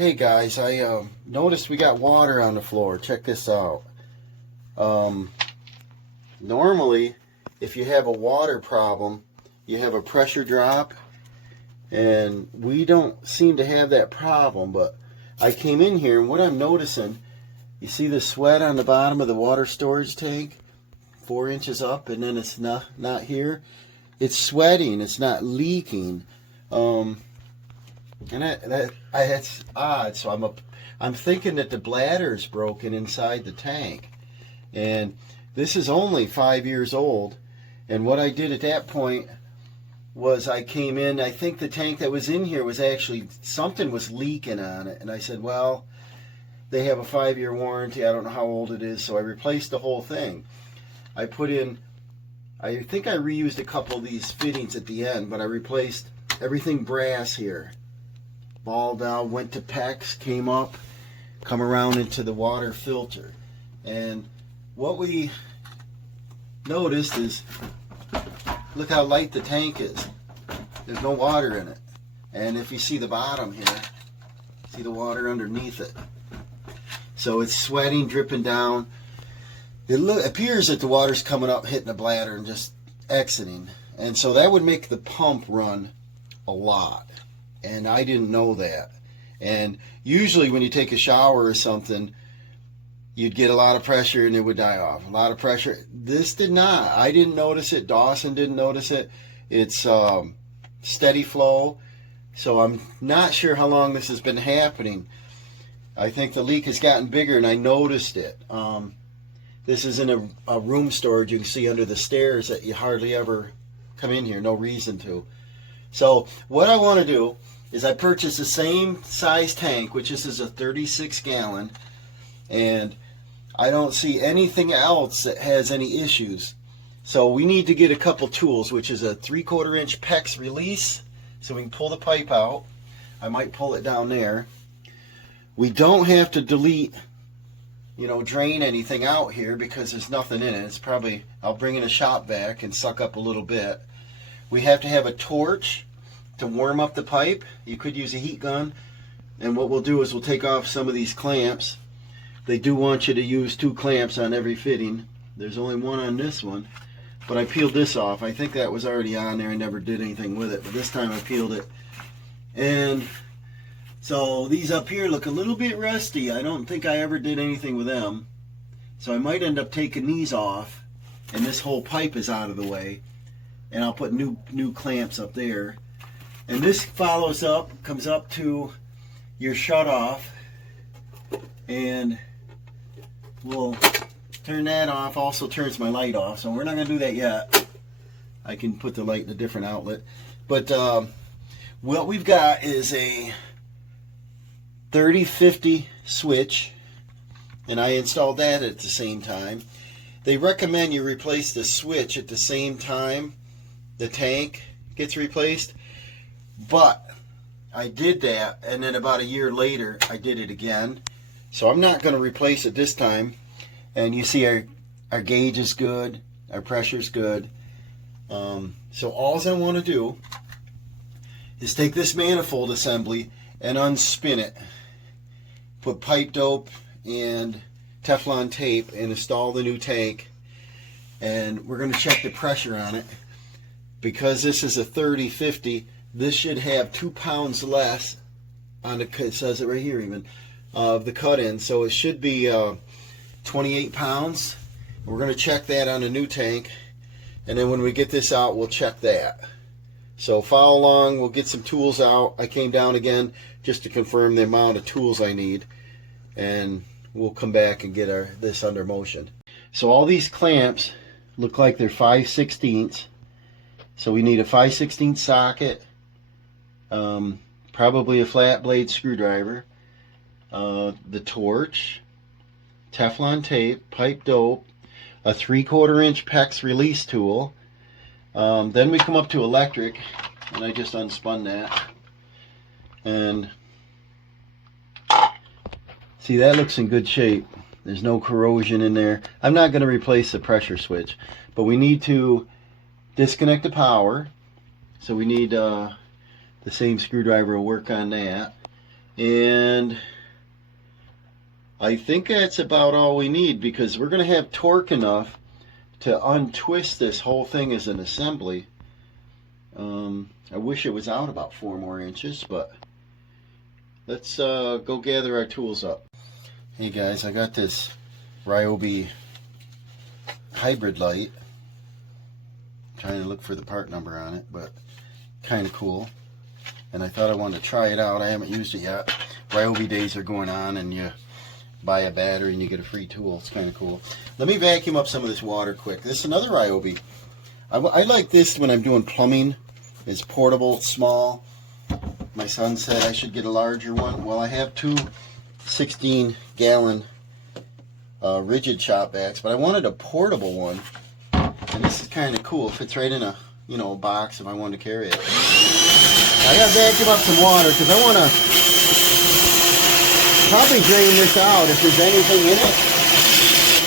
Hey guys, I noticed we got water on the floor. Check this out. Normally, if you have a water problem, you have a pressure drop, and we don't seem to have that problem. But I came in here, and what I'm noticing, you see the sweat on the bottom of the water storage tank, 4 inches up, and then it's not here. It's sweating. It's not leaking. And that's odd. So I'm thinking that the bladder's broken inside the tank, and this is only 5 years old. And what I did at that point was I came in. I think the tank that was in here was actually something was leaking on it, and I said, well, they have a 5-year warranty. I don't know how old it is, so I replaced the whole thing. I put in. I think I reused a couple of these fittings at the end, but I replaced everything brass here. Ball valve went to PEX, came up, come around into the water filter. And what we noticed is, look how light the tank is. There's no water in it. And if you see the bottom here, see the water underneath it. So it's sweating, dripping down. It appears that the water's coming up, hitting the bladder, and just exiting. And so that would make the pump run a lot. And I didn't know that. And usually when you take a shower or something, you'd get a lot of pressure and it would die off. A lot of pressure. This did not. I didn't notice it. Dawson didn't notice it. It's steady flow. So I'm not sure how long this has been happening. I think the leak has gotten bigger and I noticed it. This is in a room storage. You can see under the stairs that you hardly ever come in here. No reason to. So what I want to do is I purchased the same size tank, which this is a 36 gallon, and I don't see anything else that has any issues. So we need to get a couple tools, which is a 3/4 inch PEX release, so we can pull the pipe out. I might pull it down there. We don't have to delete, drain anything out here because there's nothing in it. It's probably, I'll bring in a shop vac and suck up a little bit. We have to have a torch to warm up the pipe. You could use a heat gun. And what we'll do is we'll take off some of these clamps. They do want you to use 2 clamps on every fitting. There's only one on this one. But I peeled this off. I think that was already on there. I never did anything with it. But this time I peeled it. And so these up here look a little bit rusty. I don't think I ever did anything with them. So I might end up taking these off. And this whole pipe is out of the way. And I'll put new clamps up there. And this follows up, comes up to your shut off, and we'll turn that off. Also turns my light off, so we're not going to do that yet. I can put the light in a different outlet. But what we've got is a 3050 switch, and I installed that at the same time. They recommend you replace the switch at the same time the tank gets replaced, but I did that, and then about a year later I did it again. So I'm not going to replace it this time. And you see our gauge is good, our pressure's good. So all I want to do is take this manifold assembly and unspin it, put pipe dope and Teflon tape, and install the new tank. And we're going to check the pressure on it. Because this is a 3050, this should have 2 pounds less on the, it says it right here even, of the cut-in. So it should be 28 pounds. We're going to check that on the new tank. And then when we get this out, we'll check that. So follow along. We'll get some tools out. I came down again just to confirm the amount of tools I need. And we'll come back and get this under motion. So all these clamps look like they're 5/16. So we need a 5/16 socket, probably a flat blade screwdriver, the torch, Teflon tape, pipe dope, a 3/4 inch PEX release tool. Then we come up to electric, and I just unspun that. And see, that looks in good shape. There's no corrosion in there. I'm not going to replace the pressure switch, but we need to disconnect the power. So we need the same screwdriver will work on that. And I think that's about all we need, because we're going to have torque enough to untwist this whole thing as an assembly. I wish it was out about 4 more inches, but let's go gather our tools up. Hey guys, I got this Ryobi hybrid light. Trying to look for the part number on it, but kind of cool. And I thought I wanted to try it out. I haven't used it yet. Ryobi days are going on, and you buy a battery and you get a free tool. It's kind of cool. Let me vacuum up some of this water quick. This is another Ryobi. I like this when I'm doing plumbing. It's portable, small. My son said I should get a larger one. Well, I have two 16-gallon rigid shop vacs, but I wanted a portable one. And this is kind of cool. It fits right in a box if I wanted to carry it. I got to vacuum up some water because I want to probably drain this out if there's anything in it.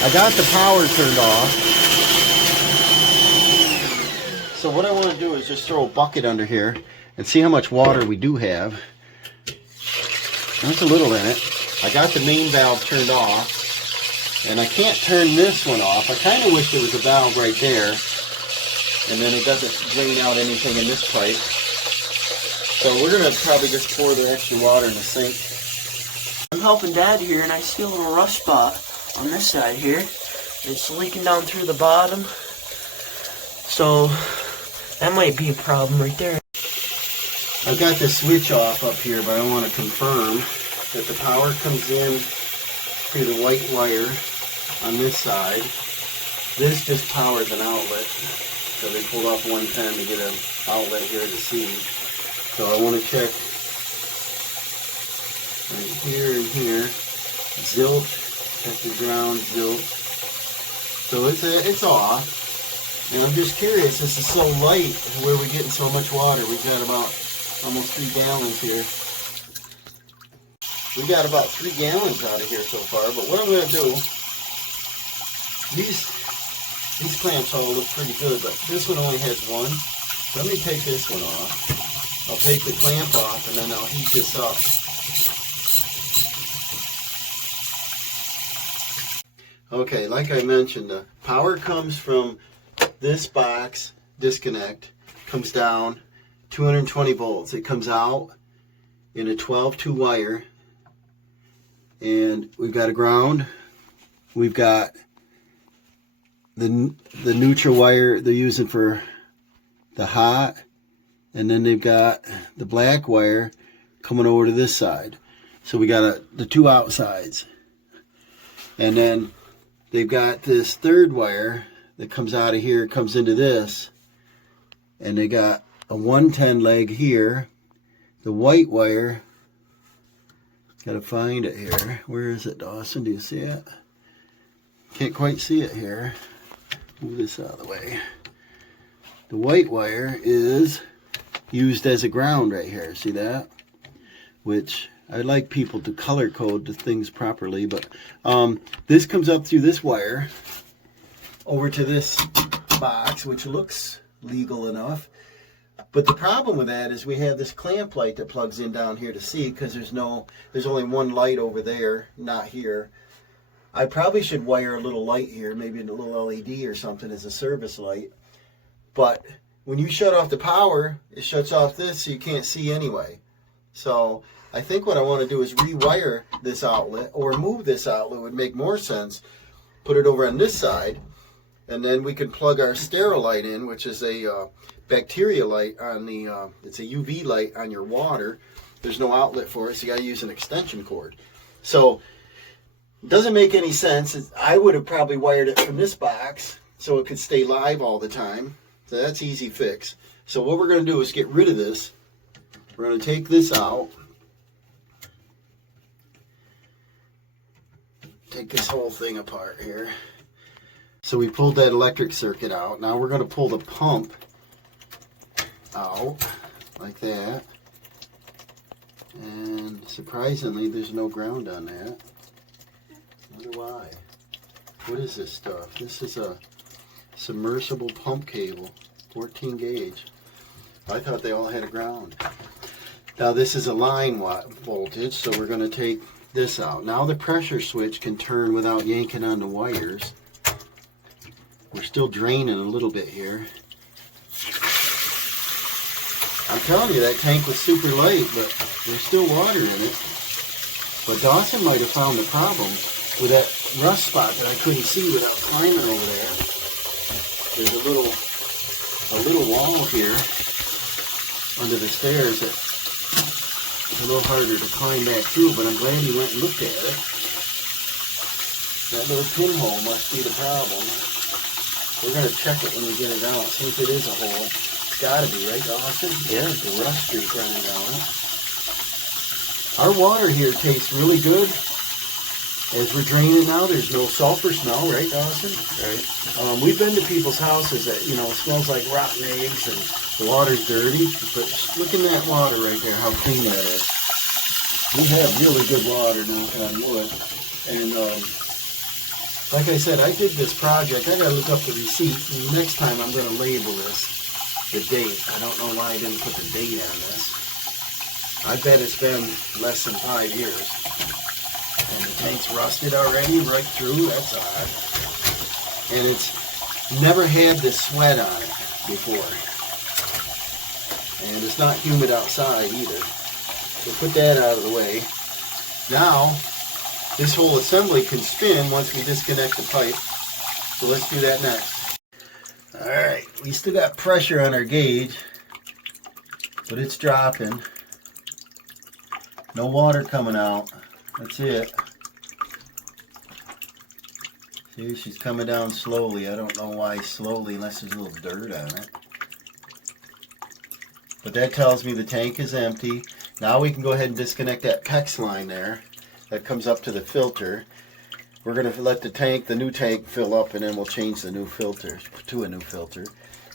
I got the power turned off. So what I want to do is just throw a bucket under here and see how much water we do have. There's a little in it. I got the main valve turned off. And I can't turn this one off. I kind of wish there was a valve right there. And then it doesn't drain out anything in this pipe. So we're going to probably just pour the extra water in the sink. I'm helping Dad here, and I see a little rust spot on this side here. It's leaking down through the bottom. So that might be a problem right there. I've got the switch off up here, but I want to confirm that the power comes in through the white wire on this side. This just powers an outlet. So they pulled off 110 to get an outlet here to see. So I want to check right here and here. Zilch, check the ground, zilch. So it's off. And I'm just curious, this is so light, where we're getting so much water. We've got about almost 3 gallons here. We got about 3 gallons out of here so far, but what I'm going to do, these clamps all look pretty good, but this one only has one. Let me take this one off. I'll take the clamp off, and then I'll heat this up. Okay, like I mentioned, the power comes from this box, disconnect, comes down 220 volts. It comes out in a 12-2 wire. And we've got a ground, we've got the neutral wire they're using for the hot, and then they've got the black wire coming over to this side. So we got the two outsides. And then they've got this third wire that comes out of here, comes into this, and they got a 110 leg here, the white wire. Gotta find it here. Where is it, Dawson? Do you see it? Can't quite see it here. Move this out of the way. The white wire is used as a ground right here. See that? Which I like people to color code the things properly, but this comes up through this wire over to this box, which looks legal enough. But the problem with that is we have this clamp light that plugs in down here to see, because there's only one light over there, not here. I probably should wire a little light here, maybe a little LED or something as a service light. But when you shut off the power, it shuts off this, so you can't see anyway. So I think what I want to do is rewire this outlet, or move this outlet would make more sense. Put it over on this side, and then we can plug our Sterilite in, which is a bacteria light on the, it's a UV light on your water. There's no outlet for it, so you got to use an extension cord. So it doesn't make any sense. I would have probably wired it from this box so it could stay live all the time. So that's easy fix. So what we're going to do is get rid of this. We're going to take this out. Take this whole thing apart here. So we pulled that electric circuit out. Now we're going to pull the pump out like that. And surprisingly, there's no ground on that. I wonder why. What is this stuff? This is a submersible pump cable, 14 gauge. I thought they all had a ground. Now this is a line voltage, so we're going to take this out. Now the pressure switch can turn without yanking on the wires. We're still draining a little bit here. I'm telling you, that tank was super light, but there's still water in it. But Dawson might have found the problem with that rust spot that I couldn't see without climbing over there. There's a little wall here under the stairs that's a little harder to climb back through, but I'm glad he went and looked at it. That little pinhole must be the problem. We're going to check it when we get it out, see if it is a hole. It's got to be, right, Dawson? Yeah. The rust streak running down it. Our water here tastes really good. As we're draining now, there's no sulfur smell, right, Dawson? Right. We've been to people's houses that, you know, it smells like rotten eggs and the water's dirty. But look in that water right there, how clean that is. We have really good water, knock on wood. And like I said, I did this project. I got to look up the receipt. And next time I'm going to label this, the date. I don't know why I didn't put the date on this. I bet it's been less than 5 years. And the tank's rusted already right through. That's odd. And it's never had this sweat on it before. And it's not humid outside either. So put that out of the way. Now, this whole assembly can spin once we disconnect the pipe. So let's do that next. Alright, we still got pressure on our gauge, but it's dropping. No water coming out. That's it. See, she's coming down slowly. I don't know why slowly unless there's a little dirt on it. But that tells me the tank is empty. Now we can go ahead and disconnect that PEX line there. That comes up to the filter. We're going to let the new tank fill up, and then we'll change the new filter to a new filter.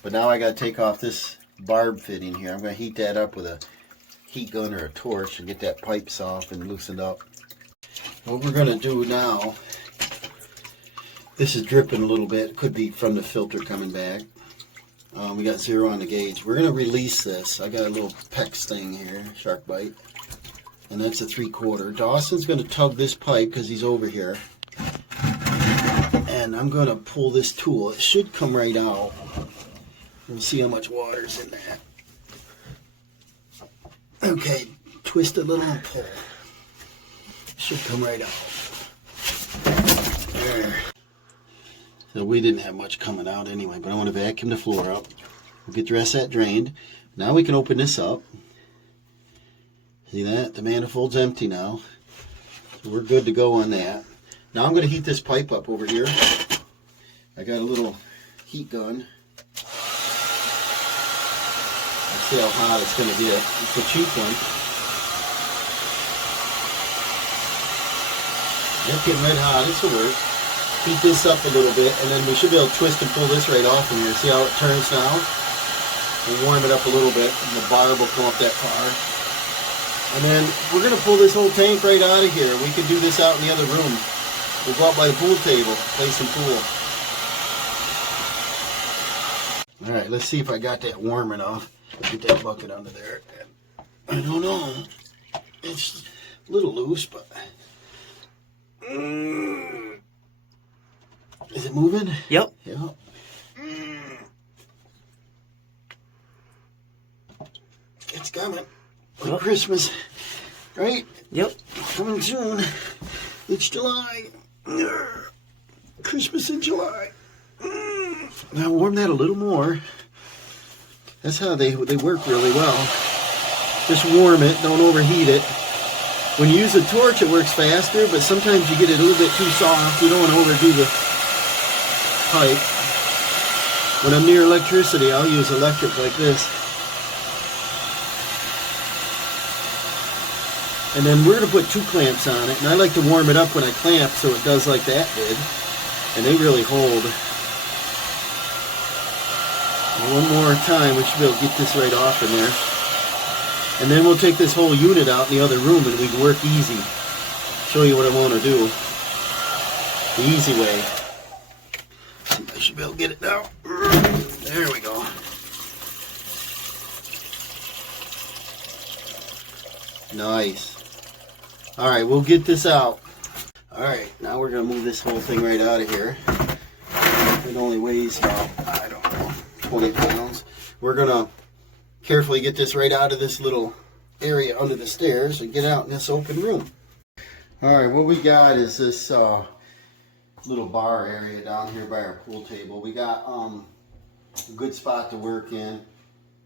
But now I got to take off this barb fitting here. I'm going to heat that up with a heat gun or a torch and get that pipe soft and loosened up. What we're going to do now, this is dripping a little bit. Could be from the filter coming back. We got 0 on the gauge. We're going to release this. I got a little PEX thing here, shark bite. And that's a 3/4. Dawson's going to tug this pipe because he's over here. And I'm going to pull this tool. It should come right out. We'll see how much water's in that. Okay, twist a little and pull. Should come right out. There. So we didn't have much coming out anyway, but I want to vacuum the floor up. We'll get the rest of that drained. Now we can open this up. See that? The manifold's empty now. So we're good to go on that. Now I'm going to heat this pipe up over here. I got a little heat gun. Let's see how hot it's going to get. It's a cheap one. It's getting red hot. It's a work. Heat this up a little bit, and then we should be able to twist and pull this right off in here. See how it turns now? We'll warm it up a little bit, and the barb will come up that far. And then we're going to pull this whole tank right out of here. We can do this out in the other room. We'll go out by the pool table, play some pool. Alright, let's see if I got that warm enough. Get that bucket under there. I don't know. It's a little loose, but... Is it moving? Yep. Yep. It's coming. Like Yep. Christmas, right? Yep. Coming soon. It's July. Christmas in July. Now warm that a little more. That's how they work really well. Just warm it, don't overheat it. When you use a torch, it works faster, but sometimes you get it a little bit too soft. You don't want to overdo the pipe. When I'm near electricity, I'll use electric like this. And then we're going to put 2 clamps on it, and I like to warm it up when I clamp so it does like that did. And they really hold. And one more time, we should be able to get this right off in there. And then we'll take this whole unit out in the other room and we can work easy. Show you what I want to do. The easy way. I should be able to get it now. There we go. Nice. All right, we'll get this out. All right, now we're gonna move this whole thing right out of here. It only weighs about, I don't know, 20 pounds. We're gonna carefully get this right out of this little area under the stairs and get out in this open room. All right, what we got is this little bar area down here by our pool table. We got a good spot to work in.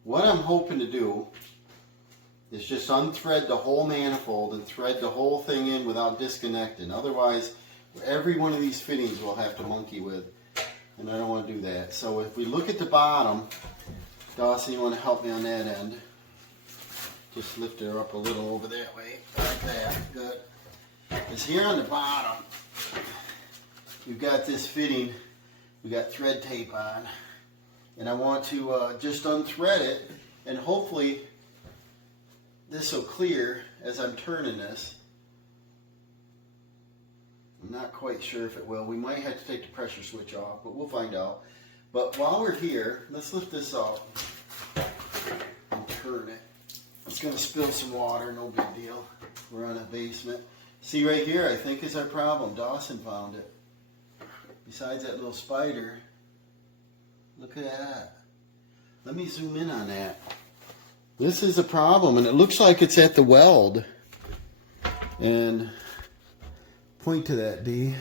What I'm hoping to do is just unthread the whole manifold and thread the whole thing in without disconnecting. Otherwise, every one of these fittings we'll have to monkey with, and I don't want to do that. So if we look at the bottom, Dawson, you want to help me on that end? Just lift her up a little over that way, like that. Good. Because here on the bottom, you've got this fitting, we got thread tape on, and I want to just unthread it, and hopefully this will clear as I'm turning this. I'm not quite sure if it will. We might have to take the pressure switch off, but we'll find out. But while we're here, let's lift this up and turn it. It's going to spill some water, no big deal. We're on a basement. See right here, I think is our problem. Dawson found it. Besides that little spider, look at that. Let me zoom in on that. This is a problem, and it looks like it's at the weld. And point to that, D.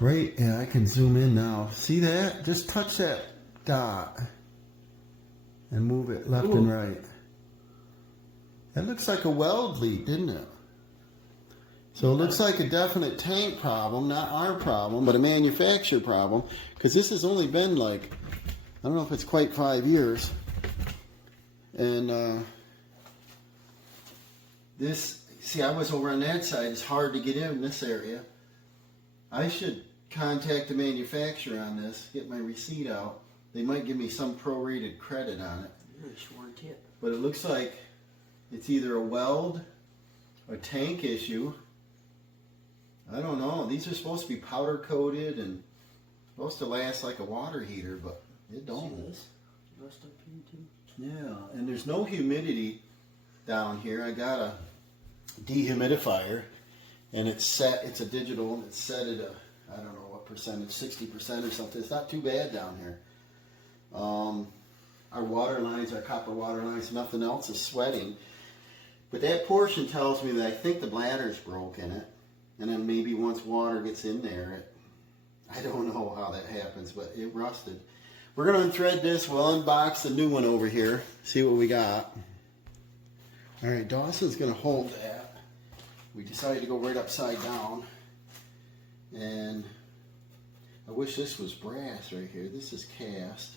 Right, yeah, I can zoom in now. See that? Just touch that dot and move it left and right. That looks like a weld leak, didn't it? So it looks like a definite tank problem, not our problem, but a manufacturer problem, because this has only been like, I don't know if it's quite 5 years. And this, see, I was over on that side. It's hard to get in this area. I should contact the manufacturer on this, get my receipt out. They might give me some prorated credit on it. But it looks like it's either a weld or tank issue. I don't know. These are supposed to be powder coated and supposed to last like a water heater, but it don't. See this? Rust up here too. Yeah, and there's no humidity down here. I got a dehumidifier, and it's set. It's a digital, and it's set at a, I don't know what percentage, 60% or something. It's not too bad down here. Our water lines, our copper water lines, nothing else is sweating. But that portion tells me that I think the bladder's broke in it. And then maybe once water gets in there, I don't know how that happens, but it rusted. We're going to unthread this. We'll unbox the new one over here, see what we got. All right, Dawson's going to hold that. We decided to go right upside down. And I wish this was brass right here. This is cast.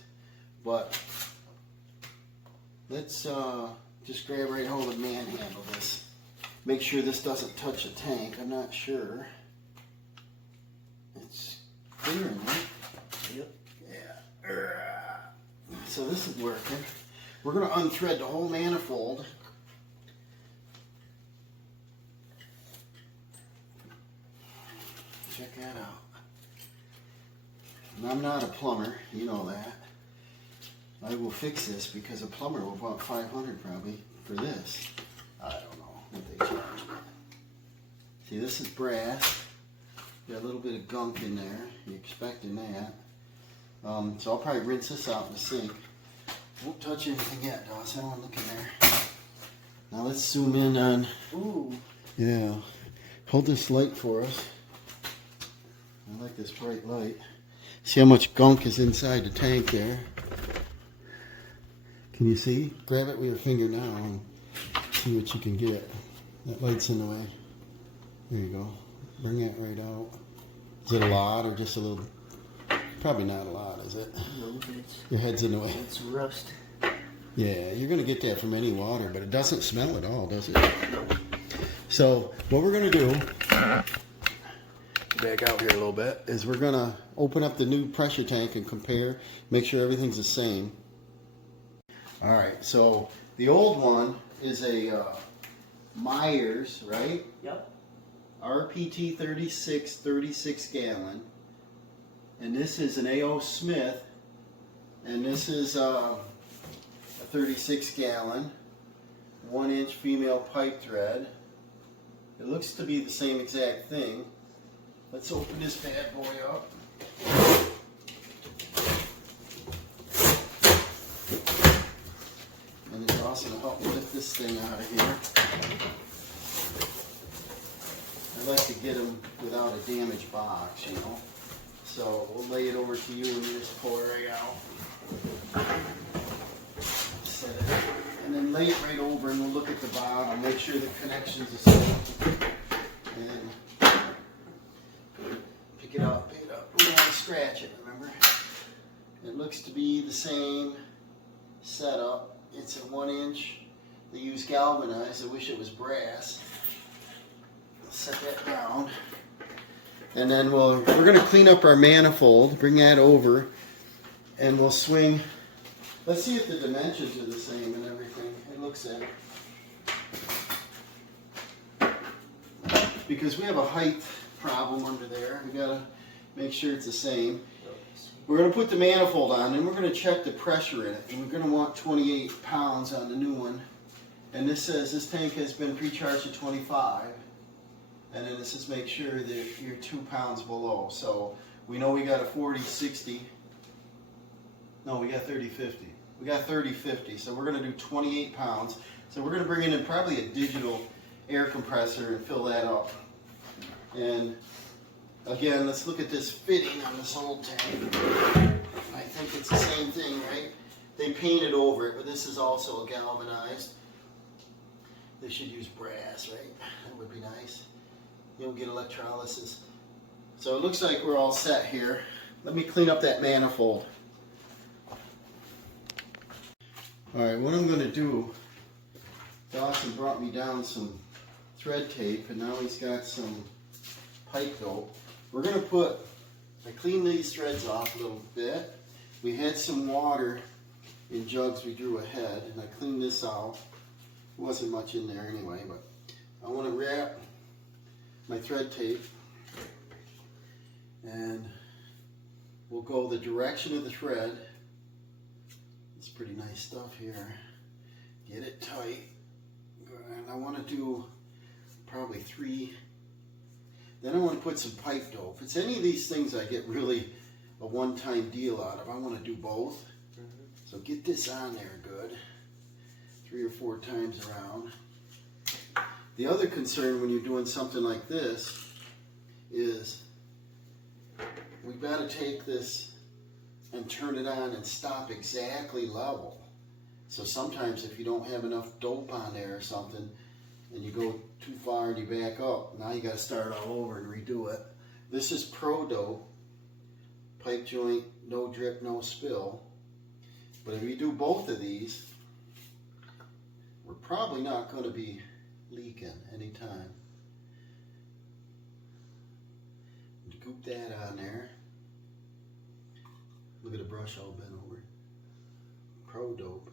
But let's just grab right hold and manhandle this. Make sure this doesn't touch the tank. I'm not sure. It's clearing, right? Yep. Yeah. So this is working. We're going to unthread the whole manifold. Check that out. And I'm not a plumber. You know that. I will fix this because a plumber will want $500 probably for this. I don't know what they charge. See, this is brass. Got a little bit of gunk in there. You're expecting that. So I'll probably rinse this out in the sink. Won't touch anything yet, Dawson. I don't want to look in there. Now let's zoom in on. Ooh. Yeah. Hold this light for us. I like this bright light. See how much gunk is inside the tank there. Can you see? Grab it with your finger now and see what you can get. That light's in the way. There you go. Bring that right out. Is it a lot or just a little? Probably not a lot, is it? No, your head's in the way. It's rust. Yeah, you're going to get that from any water, but it doesn't smell at all, does it? So what we're going to do, back out here a little bit, is we're going to open up the new pressure tank and compare, make sure everything's the same. All right, so the old one is a Myers, right? Yep. RPT 36 gallon. And this is an A.O. Smith. And this is a 36 gallon. 1-inch female pipe thread. It looks to be the same exact thing. Let's open this bad boy up. And it's also to help lift this thing out of here. I like to get them without a damaged box, you know. So we'll lay it over to you and you just pull it right out. Set it, and then lay it right over and we'll look at the bottom, make sure the connections are set. And pick it up. We don't want to scratch it, remember? It looks to be the same setup. It's a 1-inch. They use galvanized. I wish it was brass. Set that down. And then we're going to clean up our manifold, bring that over, and we'll swing. Let's see if the dimensions are the same and everything. It looks at it. Because we have a height problem under there. We got to make sure it's the same. We're going to put the manifold on and we're going to check the pressure in it. And we're going to want 28 pounds on the new one. And this says this tank has been pre-charged to 25. And then this is make sure that you're 2 pounds below. So we know we got a 40-60. No, we got 30-50. We got 30-50. So we're going to do 28 pounds. So we're going to bring in probably a digital air compressor and fill that up. And again, let's look at this fitting on this old tank. I think it's the same thing, right? They painted over it, but this is also galvanized. They should use brass, right? That would be nice. You'll get electrolysis. So it looks like we're all set here. Let me clean up that manifold. Alright, what I'm going to do, Dawson brought me down some thread tape and now he's got some pipe dope. We're going to put, I cleaned these threads off a little bit. We had some water in jugs we drew ahead and I cleaned this out. There wasn't much in there anyway, but I want to wrap my thread tape and we'll go the direction of the thread. It's pretty nice stuff here. Get it tight. And I want to do probably 3. Then I want to put some pipe dope. If it's any of these things I get really a one-time deal out of, I want to do both. So get this on there good. 3 or 4 times around. The other concern when you're doing something like this is we've got to take this and turn it on and stop exactly level. So sometimes if you don't have enough dope on there or something and you go too far and you back up, now you got to start all over and redo it. This is Pro Dope, pipe joint, no drip, no spill. But if you do both of these, we're probably not going to be leaking anytime. Goop that on there. Look at the brush all bent over. Pro Dope.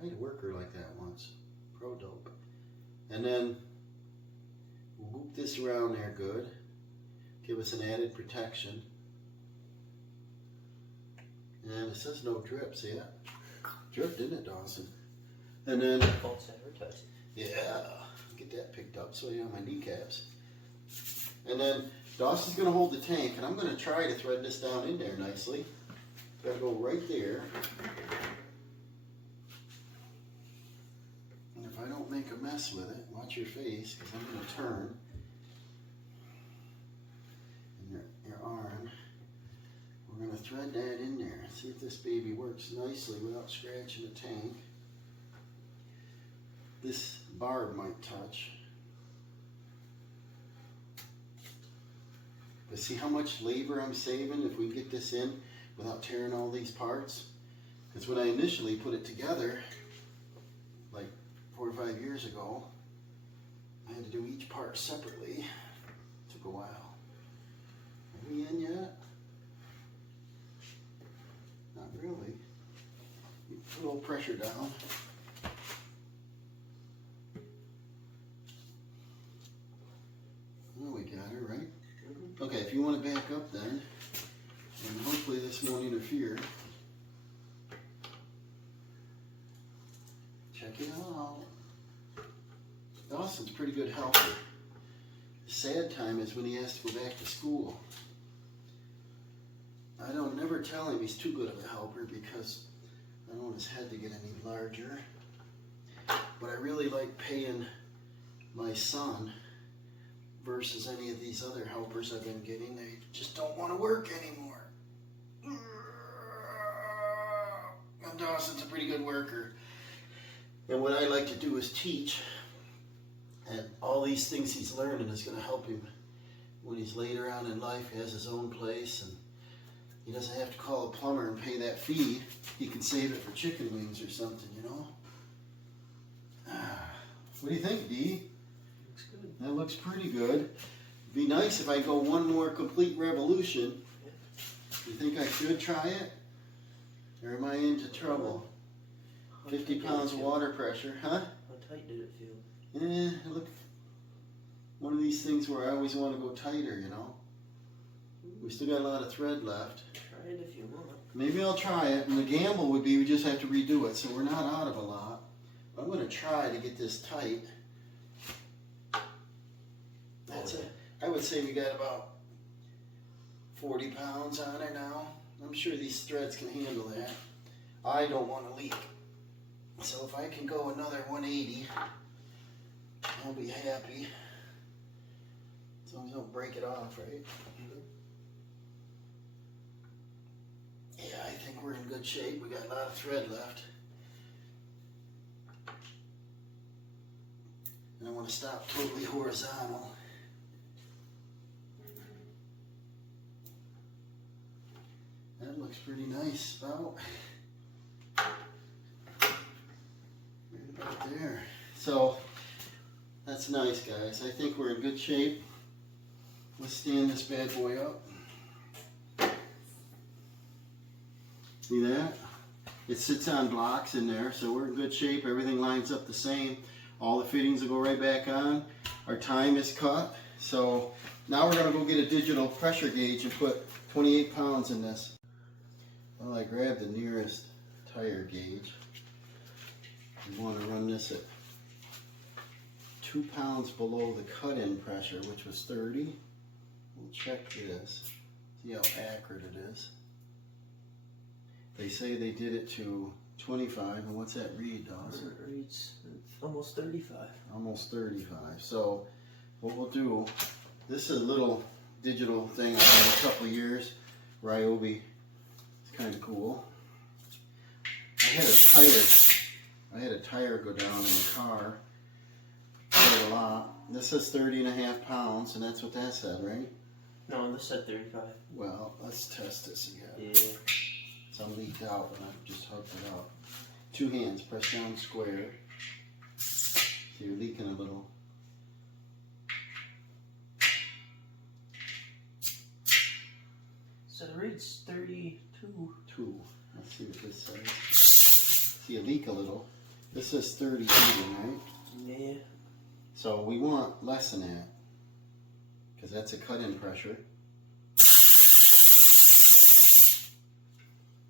I had a worker like that once. Pro Dope. And then we'll loop this around there good. Give us an added protection. And it says no drip, see that? Drip, didn't it, Dawson? And then, False advertising. yeah, get that picked up so you have my kneecaps. And then Dawson's going to hold the tank, and I'm going to try to thread this down in there nicely. Got to go right there. And if I don't make a mess with it, watch your face, because I'm going to turn. And your arm. We're going to thread that in there. See if this baby works nicely without scratching the tank. This barb might touch. But see how much labor I'm saving if we get this in without tearing all these parts? Because when I initially put it together, like 4 or 5 years ago, I had to do each part separately. It took a while. Are we in yet? Not really. You put a little pressure down. Oh, we got her, right? Okay, if you want to back up then, and hopefully this won't interfere. Check it out. Dawson's a pretty good helper. The sad time is when he has to go back to school. I don't never tell him he's too good of a helper because I don't want his head to get any larger. But I really like paying my son versus any of these other helpers I've been getting. They just don't want to work anymore. And Dawson's a pretty good worker. And what I like to do is teach. And all these things he's learning is going to help him when he's later on in life. He has his own place and he doesn't have to call a plumber and pay that fee. He can save it for chicken wings or something, you know? What do you think, Dee? Looks good. That looks pretty good. It'd be nice if I go one more complete revolution. You think I should try it? Or am I into trouble? 50 pounds of water pressure, huh? How tight did it feel? Look, one of these things where I always want to go tighter, you know? We still got a lot of thread left. Try it if you want. Maybe I'll try it, and the gamble would be we just have to redo it, so we're not out of a lot. I'm going to try to get this tight. That's it. I would say we got about 40 pounds on it now. I'm sure these threads can handle that. I don't want to leak. So if I can go another 180, I'll be happy. As long as I don't break it off, right? Yeah, I think we're in good shape. We got a lot of thread left. And I want to stop totally horizontal. That looks pretty nice, about right about there. So that's nice, guys. I think we're in good shape. Let's stand this bad boy up. See that? It sits on blocks in there, so we're in good shape. Everything lines up the same. All the fittings will go right back on. Our time is cut. So now we're going to go get a digital pressure gauge and put 28 pounds in this. Well, I grabbed the nearest tire gauge. We want to run this at 2 pounds below the cut-in pressure, which was 30. We'll check this. See how accurate it is. They say they did it to 25, and what's that read, Dawson? It reads almost 35. Almost 35. So what we'll do, this is a little digital thing I've done a couple of years. Ryobi. It's kind of cool. I had a tire go down in the car. Quite a lot. This says 30.5 pounds, and that's what that said, right? No, this said 35. Well, let's test this again. Yeah. Some leaked out and I just hooked it up. 2 hands, press down square. So you're leaking a little. So it reads 32. 2. Let's see what this says. See, you leak a little. This says 30 even, right? Yeah. So we want less than that. Because that's a cut-in pressure.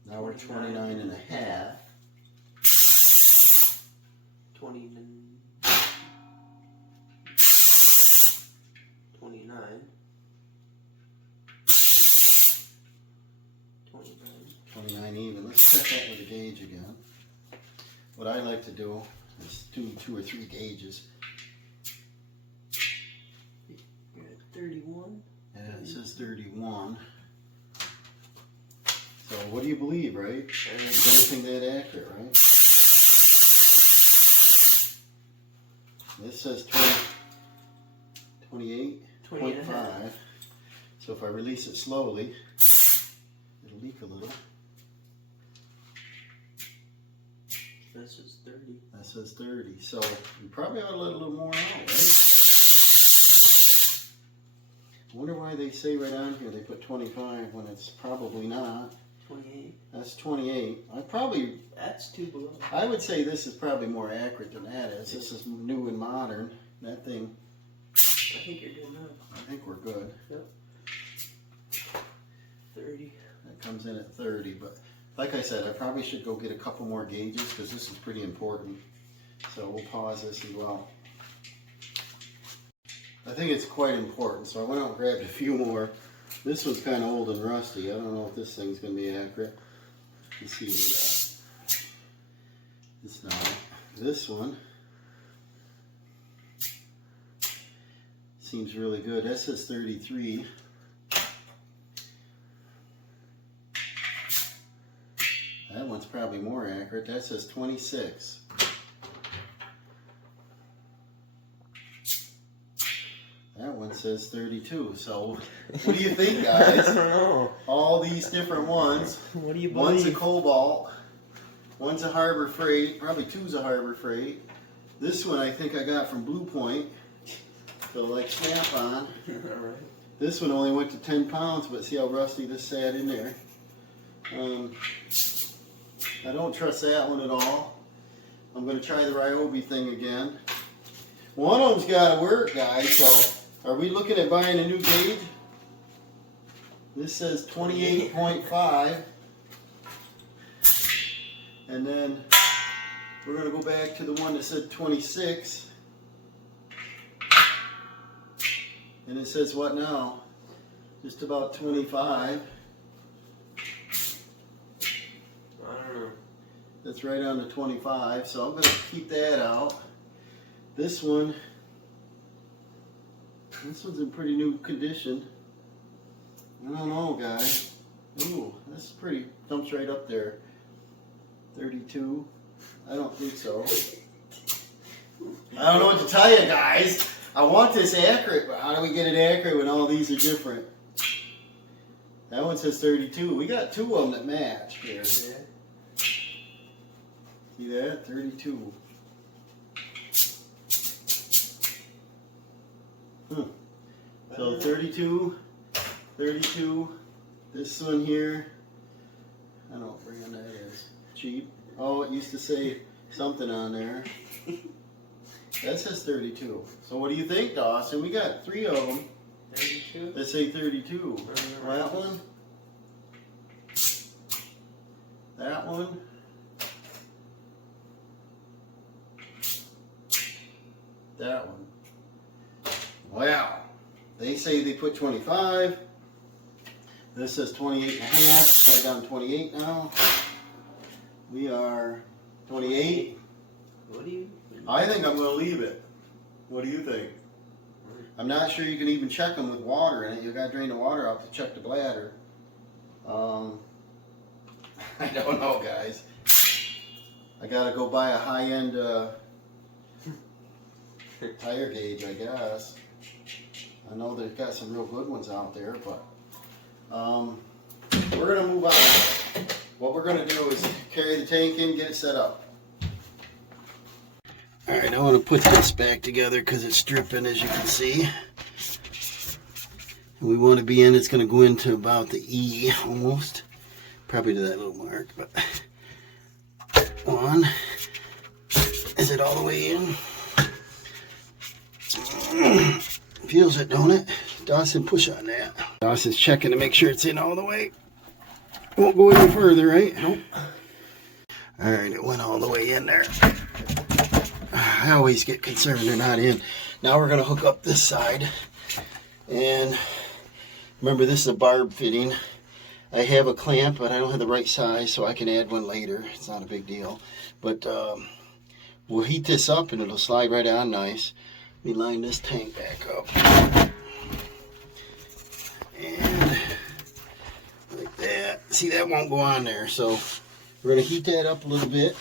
Now we're 29 and a half. 29. 29. 29 even. Let's check that with a gauge again. What I like to do is do 2 or 3 gauges. You're at 31. Yeah, it says 31. So what do you believe, right? Is anything that accurate, right? This says 28.5. So if I release it slowly, it'll leak a little. That says 30. That says 30. So you probably ought to let a little more out, right? I wonder why they say right on here they put 25 when it's probably not. 28. That's 28. That's 2 below. I would say this is probably more accurate than that is. This is new and modern. That thing, I think you're good now. I think we're good. Yep. 30. That comes in at 30. But like I said, I probably should go get a couple more gauges because this is pretty important. So we'll pause this as well. I think it's quite important, so I went out and grabbed a few more. This one's kind of old and rusty. I don't know if this thing's going to be accurate. Let's see what we got. It's not. This one seems really good. That says 33. That one's probably more accurate. That says 26. That one says 32. So, what do you think, guys? I don't know. All these different ones. What do you believe? One's a Cobalt. One's a Harbor Freight. Probably two's a Harbor Freight. This one I think I got from Blue Point. So, like Snap-on. Alright. This one only went to 10 pounds, but see how rusty this sat in there. I don't trust that one at all. I'm going to try the Ryobi thing again. One of them's got to work, guys, so are we looking at buying a new gauge? This says 28.5. And then we're going to go back to the one that said 26. And it says what now? Just about 25. I don't know. That's right on the 25, so I'm going to keep that out. This one's in pretty new condition. I don't know, guys. Ooh, this is pretty, dumps right up there. 32. I don't think so. I don't know what to tell you, guys. I want this accurate, but how do we get it accurate when all these are different? That one says 32. We got two of them that match here. See that? 32. So 32, 32. This one here, I don't know what brand that is. Cheap. Oh, it used to say something on there. That says 32. So what do you think, Dawson? We got three of them. 32? That say 32. That one. That one. That one. Wow. They say they put 25. This says 28 and a half. Right down 28 now. We are 28. What do you? I think I'm going to leave it. What do you think? I'm not sure you can even check them with water in it. You got to drain the water out to check the bladder. I don't know, guys. I got to go buy a high-end tire gauge, I guess. I know they've got some real good ones out there, but we're going to move on. What we're going to do is carry the tank in, get it set up. Alright, I want to put this back together because it's dripping, as you can see. We want to be in, it's going to go into about the E, almost. Probably to that little mark, but... One. Is it all the way in? Feels it, don't it? Dawson, push on that. Dawson's checking to make sure it's in all the way. Won't go any further, right? Nope. Alright, it went all the way in there. I always get concerned they're not in. Now we're going to hook up this side. And remember, this is a barb fitting. I have a clamp, but I don't have the right size, so I can add one later. It's not a big deal. But we'll heat this up and it'll slide right on nice. Let me line this tank back up. And like that. See, that won't go on there. So we're going to heat that up a little bit.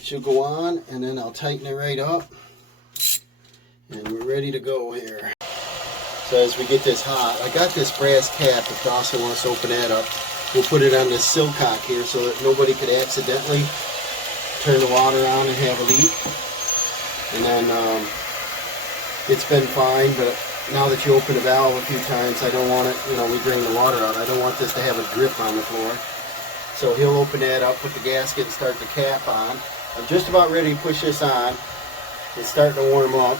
She'll go on, and then I'll tighten it right up. And we're ready to go here. So as we get this hot, I got this brass cap. If Dawson wants to open that up, we'll put it on this silcock here so that nobody could accidentally turn the water on and have a leak. And then it's been fine, but now that you open the valve a few times, I don't want it, we drain the water out. I don't want this to have a drip on the floor. So he'll open that up, put the gasket, and start the cap on. I'm just about ready to push this on. It's starting to warm up.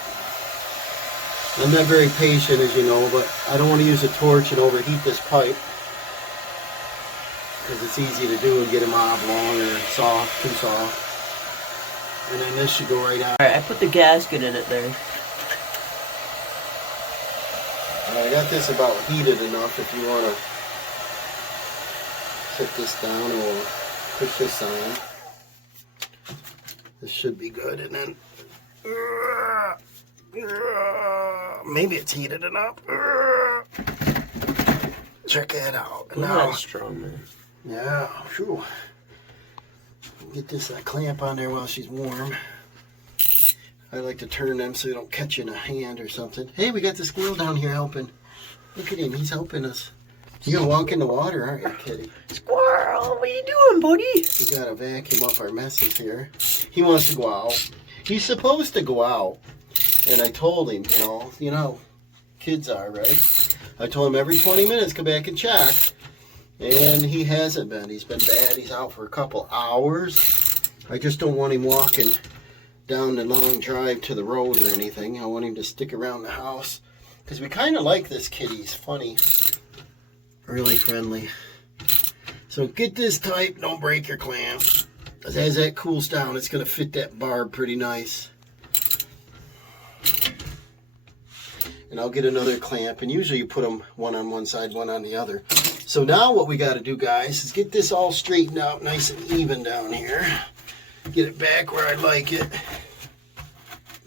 I'm not very patient, as you know, but I don't want to use a torch and overheat this pipe because it's easy to do and get them off long or soft, too soft. And then this should go right out. Alright, I put the gasket in it there. I got this about heated enough if you want to set this down or push this on. This should be good. And then maybe it's heated enough. Check that out. Look at that strong, man. Yeah, phew. Get this clamp on there while she's warm. I like to turn them so they don't catch you in a hand or something. Hey, we got the squirrel down here helping. Look at him, he's helping us. You're gonna walk in the water, aren't you, kitty? Squirrel, what are you doing, buddy? We gotta vacuum up our messes here. He wants to go out. He's supposed to go out. And I told him, you know, kids are, right? I told him every 20 minutes come back and check. And he hasn't been. He's been bad. He's out for a couple hours. I just don't want him walking down the long drive to the road or anything. I want him to stick around the house. Because we kind of like this kitty. He's funny. Really friendly. So get this tight. Don't break your clamp. As that cools down, it's going to fit that barb pretty nice. And I'll get another clamp. And usually you put them one on one side, one on the other. So now what we got to do, guys, is get this all straightened out nice and even down here. Get it back where I like it.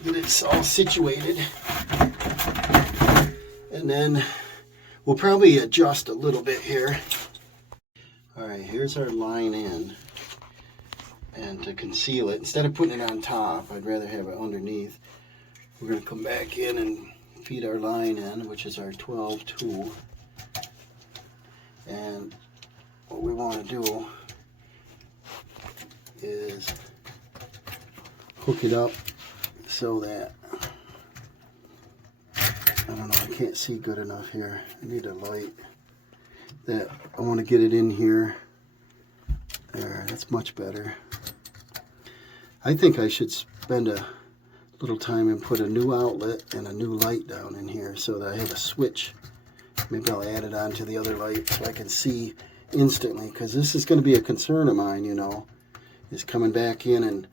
Get it all situated. And then we'll probably adjust a little bit here. All right, here's our line in. And to conceal it, instead of putting it on top, I'd rather have it underneath. We're going to come back in and feed our line in, which is our 12 tool. And what we want to do is hook it up so that, I don't know, I can't see good enough here. I need a light. That I want to get it in here. There, that's much better. I think I should spend a little time and put a new outlet and a new light down in here so that I have a switch. Maybe I'll add it on to the other light so I can see instantly, because this is going to be a concern of mine, is coming back in and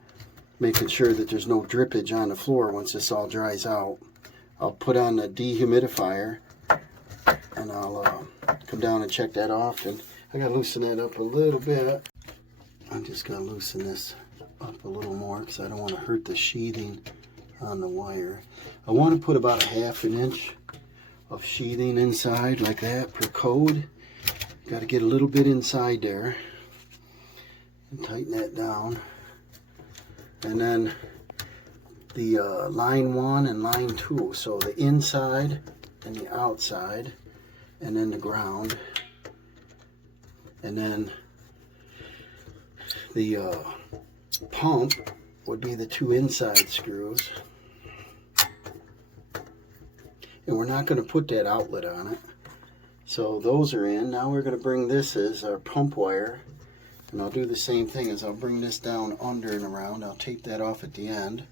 making sure that there's no drippage on the floor once this all dries out. I'll put on the dehumidifier and I'll come down and check that often. I got to loosen that up a little bit. I'm just going to loosen this up a little more because I don't want to hurt the sheathing on the wire. I want to put about a 1/2 inch of sheathing inside like that per code. Got to get a little bit inside there and tighten that down. And then the line 1 and line 2, so the inside and the outside, and then the ground, and then the pump would be the 2 inside screws. And we're not going to put that outlet on it. So those are in. Now we're going to bring this as our pump wire. And I'll do the same thing as I'll bring this down under and around. I'll tape that off at the end.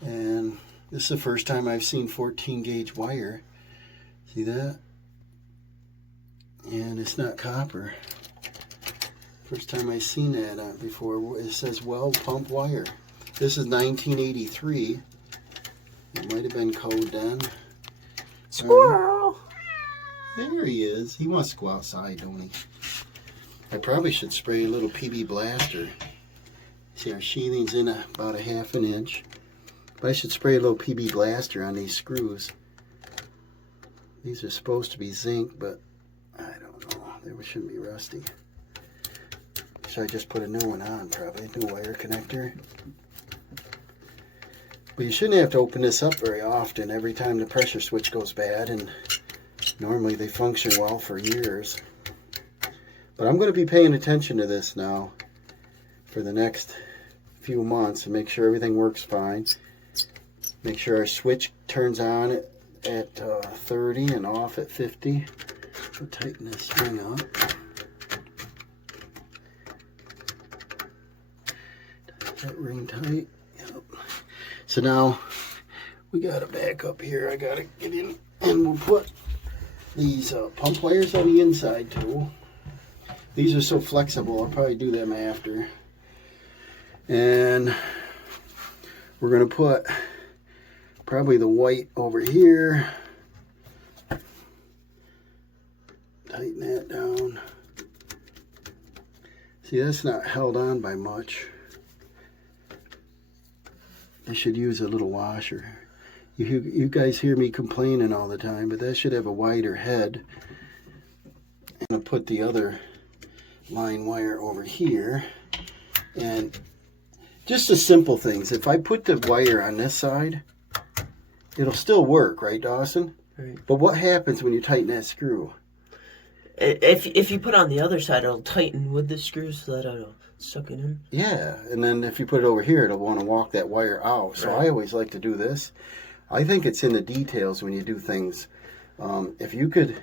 And this is the first time I've seen 14 gauge wire. See that? And it's not copper. First time I've seen that before. It says weld pump wire. This is 1983. It might have been code then. Squirrel! There he is. He wants to go outside, don't he? I probably should spray a little PB blaster. See, our sheathing's in about a 1/2 inch. But I should spray a little PB blaster on these screws. These are supposed to be zinc, but I don't know. They shouldn't be rusty. Should I just put a new one on, probably? New wire connector. But you shouldn't have to open this up very often every time the pressure switch goes bad, and normally they function well for years. But I'm going to be paying attention to this now for the next few months and make sure everything works fine. Make sure our switch turns on at 30 and off at 50. We'll tighten this thing up. That ring tight. Yep. So now we got to back up here. I got to get in and we'll put these pump wires on the inside too. These are so flexible. I'll probably do them after. And we're going to put probably the white over here. Tighten that down. See, that's not held on by much. I should use a little washer. You guys hear me complaining all the time, but that should have a wider head. I'm going to put the other line wire over here. And just the simple things. If I put the wire on this side, it'll still work, right, Dawson? Right. But what happens when you tighten that screw? If you put it on the other side, it'll tighten with the screws so that it'll suck it in. Yeah, and then if you put it over here, it'll want to walk that wire out. So Right. I always like to do this. I think it's in the details when you do things. If you could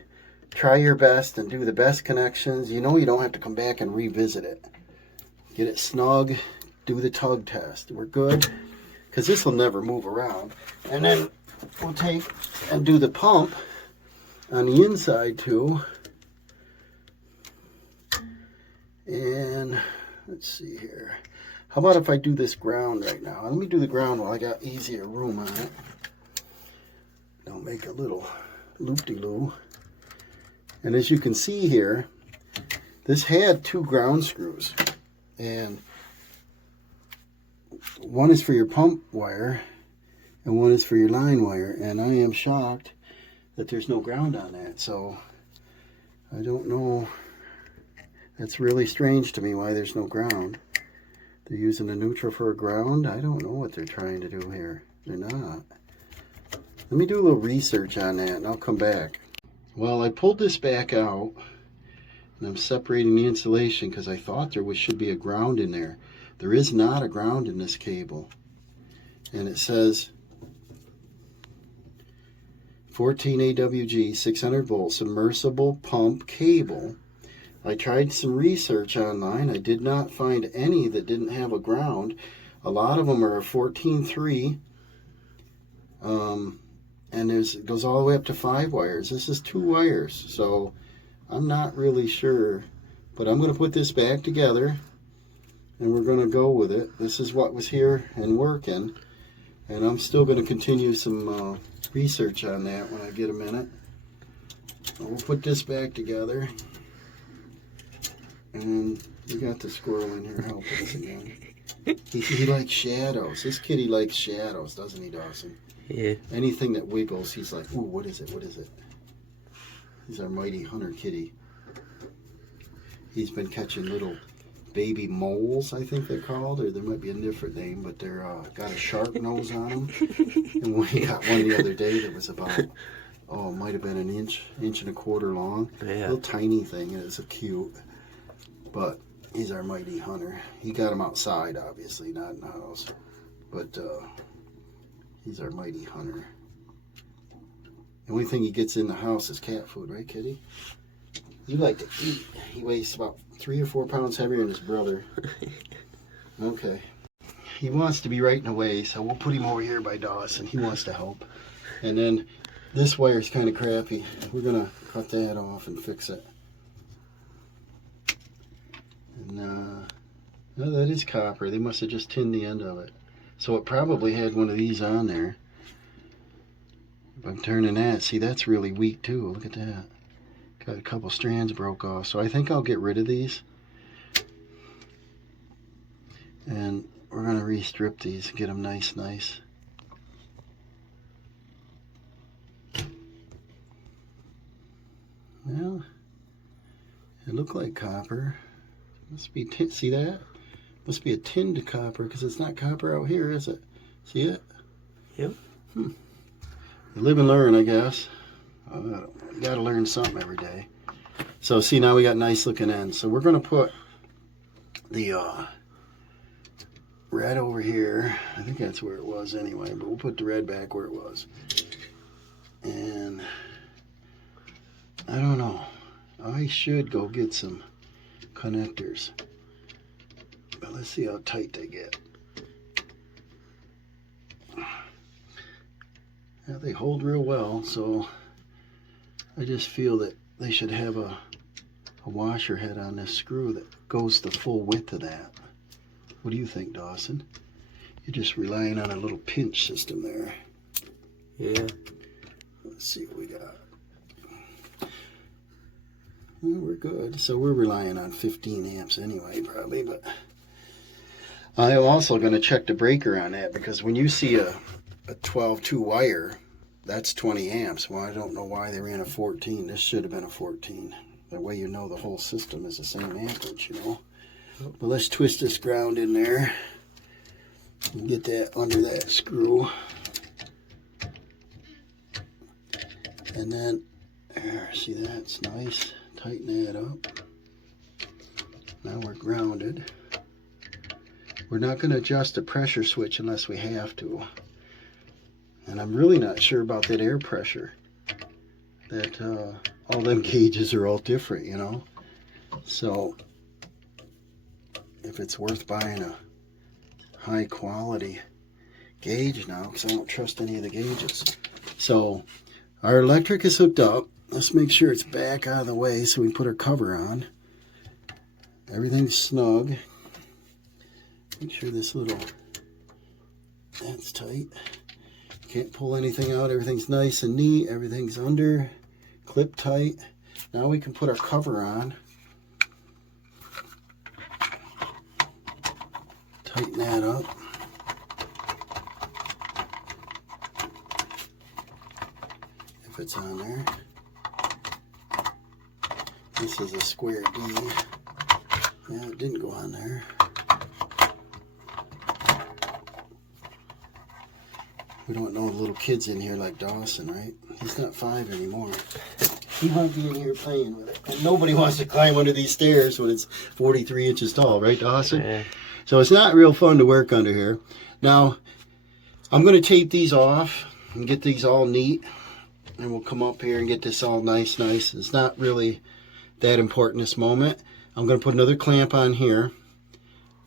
try your best and do the best connections, you know you don't have to come back and revisit it. Get it snug, do the tug test. We're good, because this will never move around. And then we'll take and do the pump on the inside too. And let's see here. How about if I do this ground right now? Let me do the ground while I got easier room on it. I'll make a little loop-de-loo. And as you can see here, this had 2 ground screws. And one is for your pump wire and one is for your line wire. And I am shocked that there's no ground on that. So I don't know. That's really strange to me why there's no ground. They're using a neutral for a ground. I don't know what they're trying to do here. They're not. Let me do a little research on that and I'll come back. Well, I pulled this back out and I'm separating the insulation because I thought should be a ground in there. There is not a ground in this cable. And it says 14 AWG 600 volt submersible pump cable. I tried some research online. I did not find any that didn't have a ground. A lot of them are 14.3. And it goes all the way up to 5 wires. This is 2 wires. So I'm not really sure. But I'm going to put this back together. And we're going to go with it. This is what was here and working. And I'm still going to continue some research on that when I get a minute. We'll put this back together. And we got the squirrel in here helping us again. He likes shadows. This kitty likes shadows, doesn't he, Dawson? Yeah. Anything that wiggles, he's like, ooh, what is it? What is it? He's our mighty hunter kitty. He's been catching little baby moles, I think they're called, or there might be a different name, but they're got a sharp nose on them. And we got one the other day that was about, it might have been an inch and a quarter long. Yeah. Little tiny thing, and it's so cute. But he's our mighty hunter. He got him outside, obviously, not in the house. But he's our mighty hunter. The only thing he gets in the house is cat food, right, kitty? You like to eat. He weighs about 3 or 4 pounds heavier than his brother. Okay. He wants to be right in the way, so we'll put him over here by Dawson. He wants to help. And then this wire's kind of crappy. We're going to cut that off and fix it. And, no, that is copper. They must have just tinned the end of it. So it probably had one of these on there. If I'm turning that, see, that's really weak too. Look at that. Got a couple strands broke off. So I think I'll get rid of these. And we're going to re-strip these and get them nice. Well, it looked like copper. Must be tin. See that? Must be a tinned copper because it's not copper out here, is it? See it? Yep. You live and learn, I guess. Got to learn something every day. So see, now we got nice looking ends. So we're going to put the red over here. I think that's where it was anyway, but we'll put the red back where it was. And I don't know. I should go get some connectors. But let's see how tight they get. Yeah, they hold real well, so I just feel that they should have a washer head on this screw that goes the full width of that. What do you think, Dawson? You're just relying on a little pinch system there. Yeah. Let's see what we got. Well, we're good. So we're relying on 15 amps anyway, probably. But I am also going to check the breaker on that, because when you see a 12-2 wire, that's 20 amps. Well, I don't know why they ran a 14. This should have been a 14. That way you know the whole system is the same amperage, you know. But let's twist this ground in there and get that under that screw. And then, there, see that? It's nice. Tighten that up. Now we're grounded. We're not going to adjust the pressure switch unless we have to. And I'm really not sure about that air pressure. That all them gauges are all different, you know. So if it's worth buying a high quality gauge now, because I don't trust any of the gauges. So our electric is hooked up. Let's make sure it's back out of the way so we can put our cover on. Everything's snug. Make sure this little, that's tight. Can't pull anything out. Everything's nice and neat. Everything's under, clip tight. Now we can put our cover on. Tighten that up. If it's on there. This is a square D. Yeah, it didn't go on there. We don't know the little kids in here like Dawson, right? He's not 5 anymore. He won't be in here playing with it. And nobody wants to climb under these stairs when it's 43 inches tall, right, Dawson? Yeah. So it's not real fun to work under here. Now, I'm going to tape these off and get these all neat. And we'll come up here and get this all nice. It's not really that important this moment. I'm going to put another clamp on here.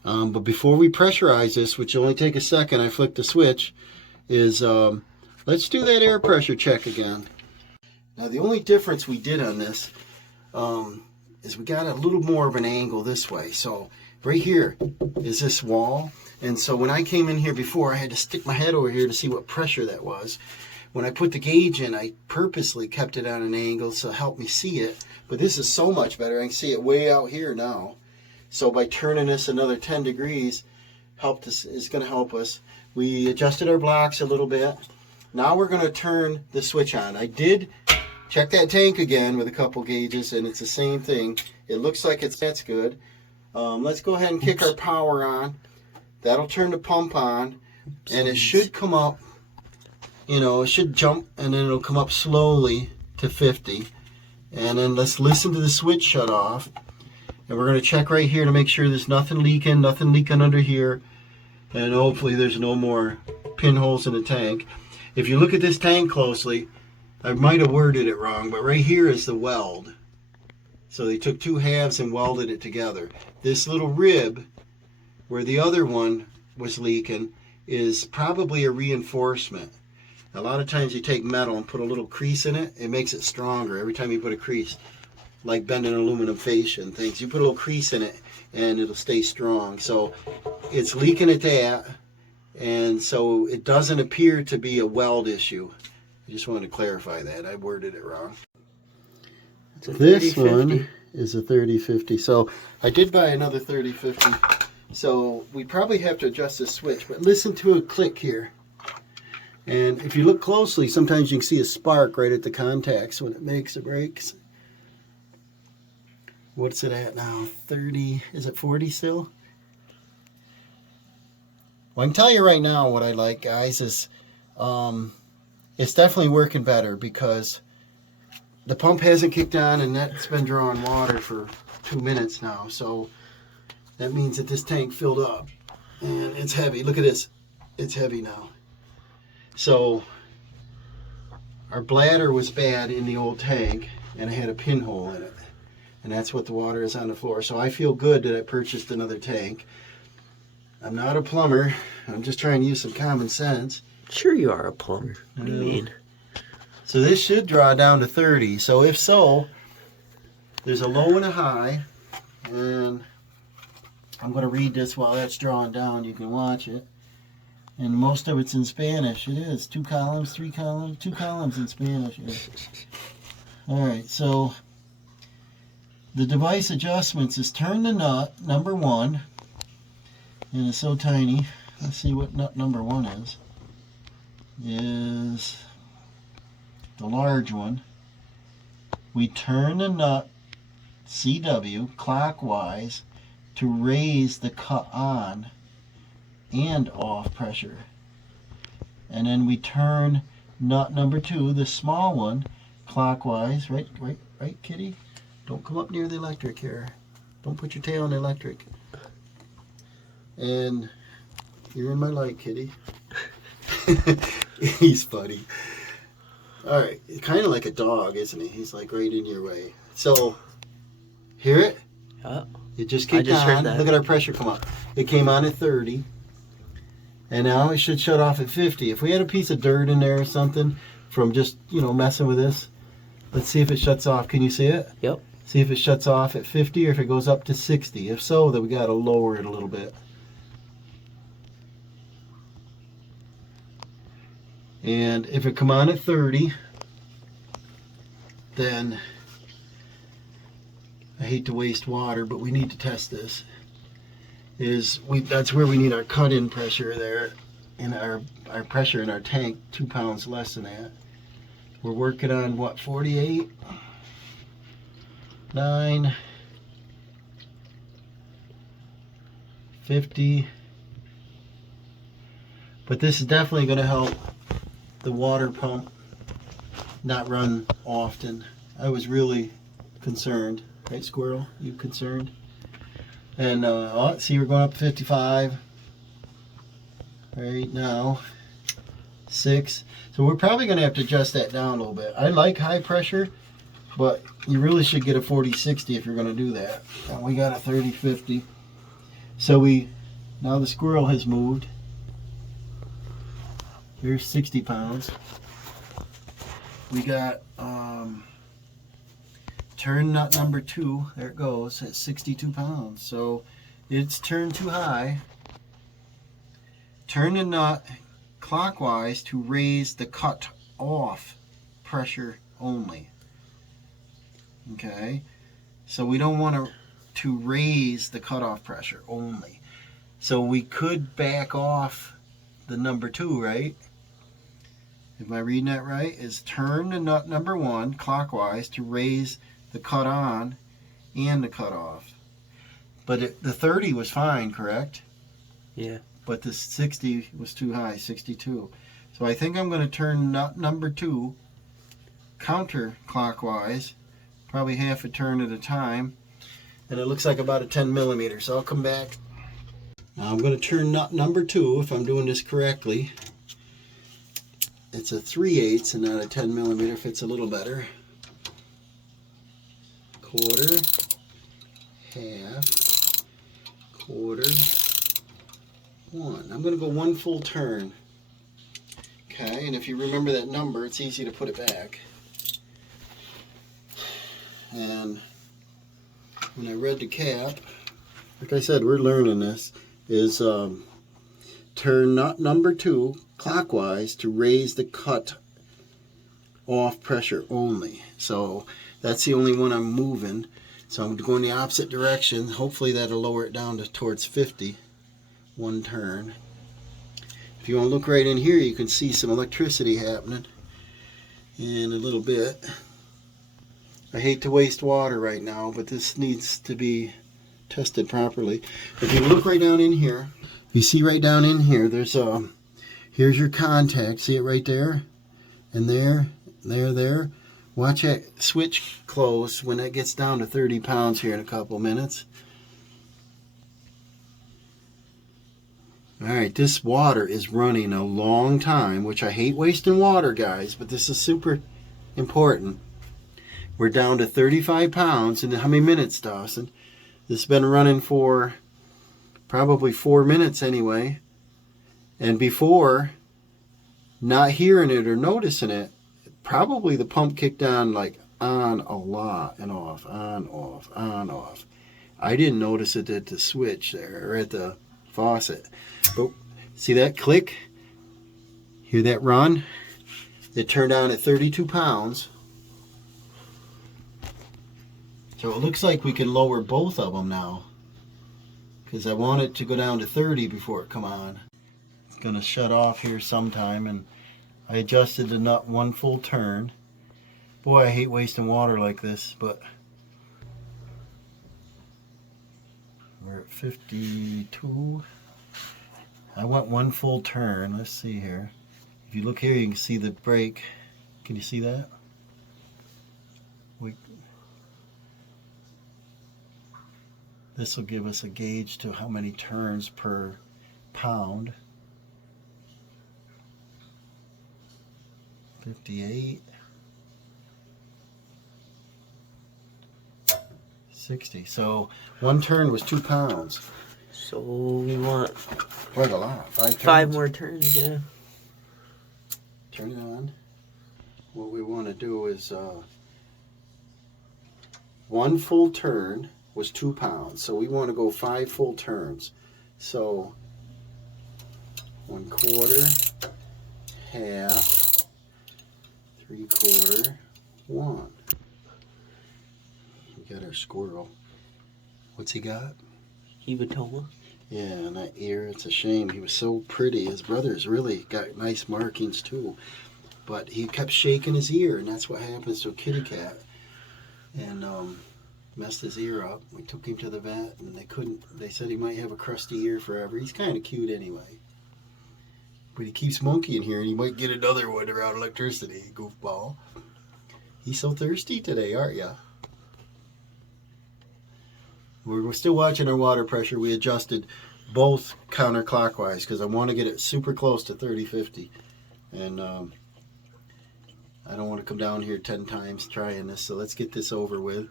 But before we pressurize this, which will only take a second, I flick the switch, is let's do that air pressure check again. Now the only difference we did on this is we got a little more of an angle this way. So right here is this wall, and so when I came in here before, I had to stick my head over here to see what pressure that was. When I put the gauge in, I purposely kept it on an angle to help me see it, but this is so much better. I can see it way out here now. So by turning this another 10 degrees is going to help us. We adjusted our blocks a little bit. Now we're going to turn the switch on. I did check that tank again with a couple gauges, and it's the same thing. It looks like that's good. Let's go ahead and kick our power on. That'll turn the pump on, and it should come up, you know, it should jump, and then it'll come up slowly to 50. And then let's listen to the switch shut off. And we're going to check right here to make sure there's nothing leaking under here. And hopefully there's no more pinholes in the tank. If you look at this tank closely, I might have worded it wrong, but right here is the weld. So they took 2 halves and welded it together. This little rib, where the other one was leaking, is probably a reinforcement. A lot of times you take metal and put a little crease in it, it makes it stronger every time you put a crease. Like bending aluminum fascia and things. You put a little crease in it and it'll stay strong. So it's leaking at that, and so it doesn't appear to be a weld issue. I just wanted to clarify that. I worded it wrong. This one is a 3050. So I did buy another 3050. So we probably have to adjust this switch, but listen to a click here. And if you look closely, sometimes you can see a spark right at the contacts when it makes or breaks. What's it at now? 30, is it 40 still? Well, I can tell you right now what I like, guys, is it's definitely working better because the pump hasn't kicked on and that's been drawing water for 2 minutes now. So that means that this tank filled up and it's heavy. Look at this. It's heavy now. So our bladder was bad in the old tank and it had a pinhole in it. And that's what the water is on the floor. So I feel good that I purchased another tank. I'm not a plumber. I'm just trying to use some common sense. Sure you are a plumber. What do you mean? So this should draw down to 30. So if so, there's a low and a high. And I'm going to read this while that's drawing down. You can watch it. And most of it's in Spanish. It is 2 columns, 3 columns, 2 columns in Spanish. All right, so the device adjustments is turn the nut, number 1, and it's so tiny. Let's see what nut number 1 is the large one. We turn the nut, CW, clockwise to raise the cut on and off pressure. And then we turn nut number 2, the small one, clockwise. Right, kitty? Don't come up near the electric here. Don't put your tail on the electric. And you're in my light, kitty. He's funny. All right, kind of like a dog, isn't he? He's like right in your way. So, hear it? Yeah. It just kicked just on. heard that. Look at our pressure come up. It came on at 30. And now it should shut off at 50. If we had a piece of dirt in there or something from just, messing with this, let's see if it shuts off. Can you see it? Yep. See if it shuts off at 50 or if it goes up to 60. If so, then we got to lower it a little bit. And if it come on at 30, then I hate to waste water, but we need to test this. That's where we need our cut-in pressure there, and our pressure in our tank, 2 pounds less than that. We're working on what, 48, 9, 50. But this is definitely going to help the water pump not run often. I was really concerned, right, Squirrel? You concerned? And see, we're going up 55 right now. 6. So we're probably going to have to adjust that down a little bit. I like high pressure, but you really should get a 40-60 if you're going to do that. And we got a 30-50. So now the squirrel has moved. Here's 60 pounds. We got turn nut number 2, there it goes, at 62 pounds. So it's turned too high. Turn the nut clockwise to raise the cut off pressure only. Okay, so we don't want to raise the cutoff pressure only. So we could back off the number 2, right? Am I reading that right? Is turn the nut number 1 clockwise to raise the cut on and the cut off. But the 30 was fine, correct? Yeah. But the 60 was too high, 62. So I think I'm going to turn nut number 2 counterclockwise, probably half a turn at a time. And it looks like about a 10 millimeter. So I'll come back. Now I'm going to turn nut number 2, if I'm doing this correctly. It's a 3/8 and not a 10 millimeter, fits a little better. Quarter, half, quarter, 1. I'm going to go 1 full turn. Okay, and if you remember that number, it's easy to put it back. And when I read the cap, like I said, we're learning this, is turn nut number 2 clockwise to raise the cut off pressure only. So that's the only one I'm moving. So I'm going the opposite direction. Hopefully that'll lower it down to towards 50. 1 turn. If you want to look right in here, you can see some electricity happening in a little bit. I hate to waste water right now, but this needs to be tested properly. If you look right down in here, you see right down in here, there's here's your contact. See it right there? And there. Watch that switch close when it gets down to 30 pounds here in a couple minutes. Alright, this water is running a long time, which I hate wasting water, guys, but this is super important. We're down to 35 pounds. And how many minutes, Dawson? This has been running for probably 4 minutes anyway. And before, not hearing it or noticing it, probably the pump kicked on like on a lot and off, on, off, on, off. I didn't notice it at the switch there or at the faucet. But see that click? Hear that run? It turned on at 32 pounds. So it looks like we can lower both of them now, because I want it to go down to 30 before it come on. It's going to shut off here sometime, and I adjusted the nut one full turn. Boy, I hate wasting water like this, but we're at 52. I went one full turn. Let's see here. If you look here, you can see the brake. Can you see that? This will give us a gauge to how many turns per pound. 58. 60. So one turn was 2 pounds. So we want Quite a lot. 5 more turns, yeah. Turn it on. What we want to do is one full turn was 2 pounds. So we want to go 5 full turns. So 1/4, half, 3/4, 1. We got our squirrel. What's he got? Hematoma. Yeah, and that ear, it's a shame. He was so pretty. His brother's really got nice markings too. But he kept shaking his ear, and that's what happens to a kitty cat. And messed his ear up. We took him to the vet, and they said he might have a crusty ear forever. He's kind of cute anyway. But he keeps monkeying here, and he might get another one around electricity, goofball. He's so thirsty today, aren't ya? We're still watching our water pressure. We adjusted both counterclockwise because I want to get it super close to 30-50. And I don't want to come down here 10 times trying this, so let's get this over with.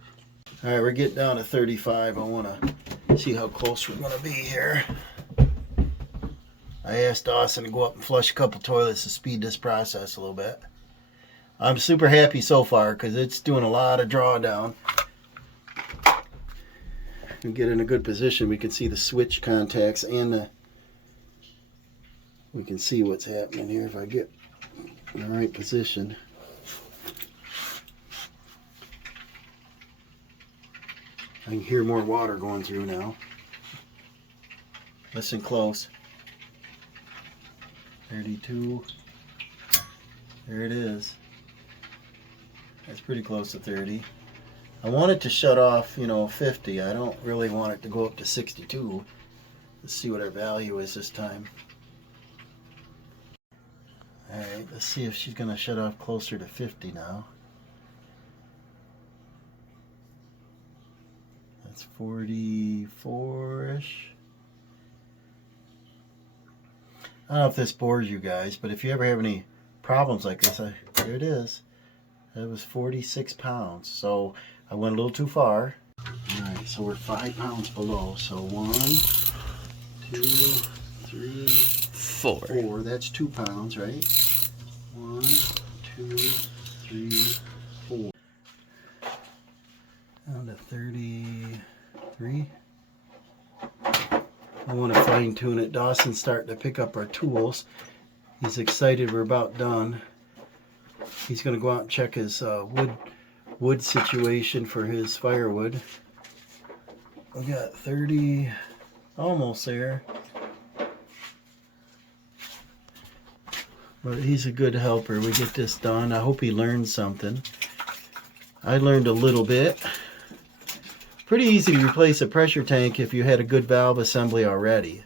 All right, we're getting down to 35. I want to see how close we're going to be here. I asked Dawson to go up and flush a couple toilets to speed this process a little bit. I'm super happy so far because it's doing a lot of drawdown. And get in a good position, we can see the switch contacts and we can see what's happening here if I get in the right position. I can hear more water going through now. Listen close. 32. There it is. That's pretty close to 30. I want it to shut off, 50. I don't really want it to go up to 62. Let's see what our value is this time. Alright, let's see if she's going to shut off closer to 50 now. That's 44-ish. I don't know if this bores you guys, but if you ever have any problems like this, there it is. That was 46 pounds. So I went a little too far. Alright, so we're 5 pounds below. So 1, 2, 3, 4. That's 2 pounds, right? 1, 2, 3, 4. Down to 33. I want to fine tune it. Dawson's starting to pick up our tools. He's excited we're about done. He's going to go out and check his wood situation for his firewood. We got 30, almost there. But he's a good helper. We get this done. I hope he learned something. I learned a little bit. Pretty easy to replace a pressure tank if you had a good valve assembly already.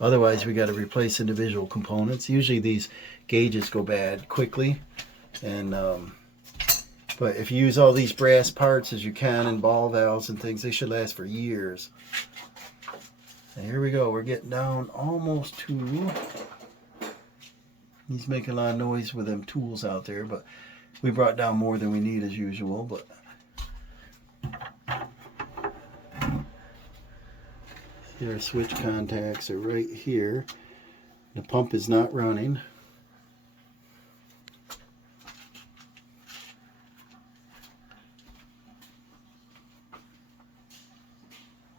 Otherwise, we got to replace individual components. Usually these gauges go bad quickly. And but if you use all these brass parts as you can and ball valves and things, they should last for years. And here we go. We're getting down almost to... He's making a lot of noise with them tools out there, but we brought down more than we need as usual. But see, our switch contacts are right here. The pump is not running.